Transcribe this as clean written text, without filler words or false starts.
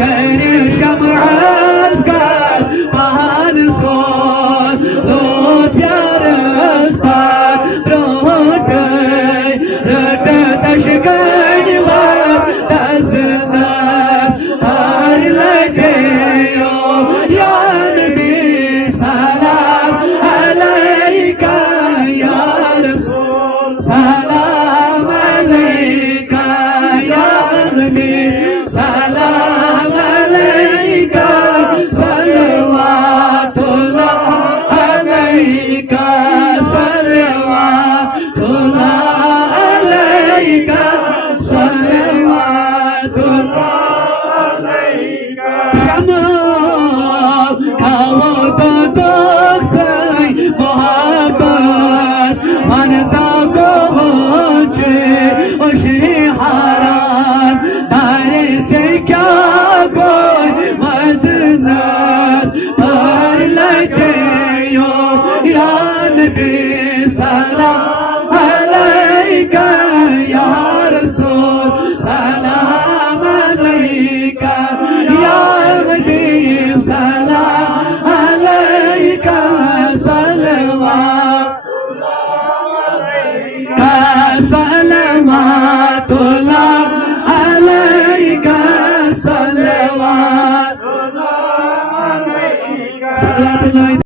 कर शमअज़ कर पहाड़ सोच लो प्यारस पर ब्रोट रट तशगन वर तसनस हर लगे या नबी सलाम अलैका या रसूल सलाम अलैका या नबी सलाम अलैका सलवातुल्लाह अलैका सलवातुल्लाह अलैका सलवातुल्लाह अलैका शमा खाओ तो दुख मोहब्बत मनता को होचे उसे हारान दारे से क्या कोई मजनस पर लगे या नबी सलाम अलैका या रसूल सलाम अलैका या नबी सलाम अलैका सलवातुल्लाह अलैका